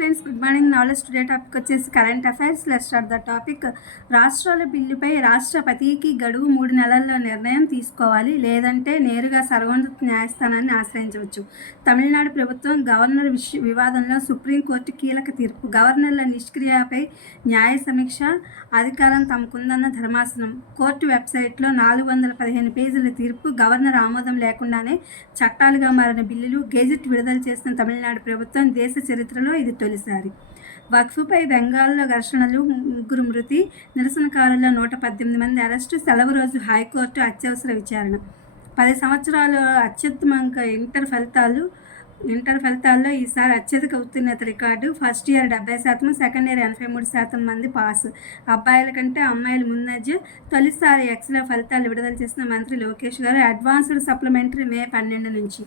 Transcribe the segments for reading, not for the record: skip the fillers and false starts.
Friends, good morning. Knowledge today topic వచ్చేసి current affairs. Let's start the topic. రాష్ట్రాల బిల్లుపై రాష్ట్రపతికి గడువు 3 నెలల్లో నిర్ణయం తీసుకోవాలి, లేదంటే నేరుగా సర్వోన్నత న్యాయస్థానాన్ని ఆశ్రయించవచ్చు. తమిళనాడు ప్రభుత్వం గవర్నర్ వివాదంలో సుప్రీంకోర్టు కీలక తీర్పు. గవర్నర్ల నిష్క్రియపై న్యాయ సమీక్ష అధికారం తమకుందన్న ధర్మాసనం. కోర్టు వెబ్సైట్లో 415 పేజీల తీర్పు. గవర్నర్ ఆమోదం లేకుండానే చట్టాలుగా మారిన బిల్లులు. గెజిట్ విడుదల చేసిన తమిళనాడు ప్రభుత్వం. దేశ చరిత్రలో ఇది తొలిసారి. వక్ఫ్పై బెంగాల్లో ఘర్షణలు, 3 మృతి. నిరసనకారుల 118 మంది అరెస్టు. సెలవు రోజు హైకోర్టు అత్యవసర విచారణ. 10 సంవత్సరాల అత్యుత్తమాంక ఇంటర్ ఫలితాల్లో ఈసారి అత్యధిక ఉత్తీర్ణత record. First year 70%, second year 83% మంది పాస్. అబ్బాయిల కంటే అమ్మాయిల ముందంజ. తొలిసారి ఎక్స్రే ఫలితాలు విడుదల చేసిన మంత్రి లోకేష్ గారు. అడ్వాన్స్డ్ సప్లిమెంటరీ మే 12 నుంచి.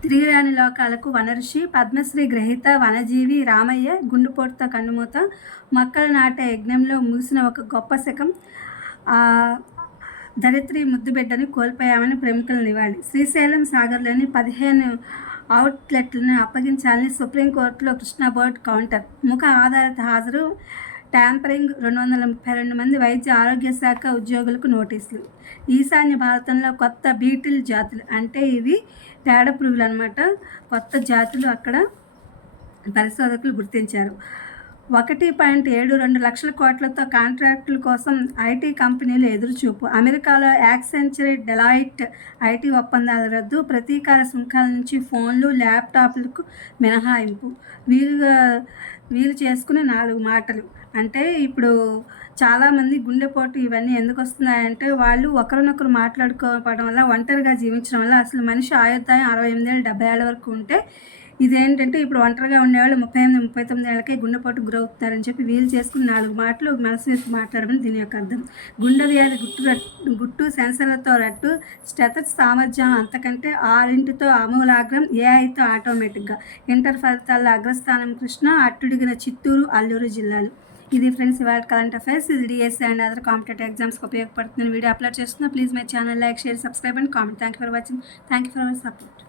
తిరిగిరాని లోకాలకు వనరుషి, పద్మశ్రీ గ్రహీత వనజీవి రామయ్య గుండెపోటుతో కన్నుమూత. మొక్కలు నాటే యజ్ఞంలో ముగిసిన ఒక గొప్ప శకం. ధరిత్రి ముద్దుబిడ్డను కోల్పోయామని ప్రముఖుల నివాళి. శ్రీశైలం సాగర్లోని 15 అవుట్లెట్లను అప్పగించాలని సుప్రీంకోర్టులో కృష్ణా బోర్డు కౌంటర్. ముఖ ఆధారిత హాజరు, ట్యాంపరింగ్. 232 మంది వైద్య ఆరోగ్య శాఖ ఉద్యోగులకు నోటీసులు. ఈశాన్య భారతంలో కొత్త బీటిల్ జాతులు, అంటే ఇవి పేడ పురుగులు అన్నమాట. కొత్త జాతులు అక్కడ పరిశోధకులు గుర్తించారు. 1.72 లక్షల కోట్లతో కాంట్రాక్టుల కోసం ఐటీ కంపెనీలు ఎదురుచూపు. అమెరికాలో యాక్సెంచర్, డెలాయిట్ ఐటీ ఒప్పందాల రద్దు. ప్రతీకార సుంకాల నుంచి ఫోన్లు, ల్యాప్టాప్లకు మినహాయింపు. వీలు చేసుకునే 4 మాటలు. అంటే ఇప్పుడు చాలామంది గుండెపోటు ఇవన్నీ ఎందుకు వస్తున్నాయంటే వాళ్ళు ఒకరినొకరు మాట్లాడుకోవడం వల్ల, ఒంటరిగా జీవించడం వల్ల. అసలు మనిషి ఆయుర్దాయం 68 ఏళ్ళు 70 ఏళ్ళ వరకు ఉంటే, ఇదేంటంటే ఇప్పుడు ఒంటరిగా ఉండేవాళ్ళు 38-39 ఏళ్ళకే గుండెపోటు గురవుతున్నారని చెప్పి వీలు చేసుకుని 4 మాటలు మనసు వేసి మాట్లాడమని దీని యొక్క అర్థం. గుండె వ్యాధి గుట్టు సెన్సర్లతో రట్టు. స్టెతస్ సామర్థ్యం అంతకంటే 6తో అమూలాగ్రం. ఏఐతో ఆటోమేటిక్గా. ఇంటర్ ఫలితాల్లో అగ్రస్థానం కృష్ణ, అట్టుడిగిన చిత్తూరు, అల్లూరు జిల్లాలు. ఇది ఫ్రెండ్స్ ఇవాళ కరెంట్ అఫైర్స్. ఇది డిఎస్సీ అండ్ అదర్ కాంపిటేటివ్ ఎగ్జామ్స్కి ఉపయోగపడుతుంది. వీడియో అప్లోడ్ చేస్తున్నా. Please my channel like, share, subscribe and comment. Thank you for watching. Thank you for our support.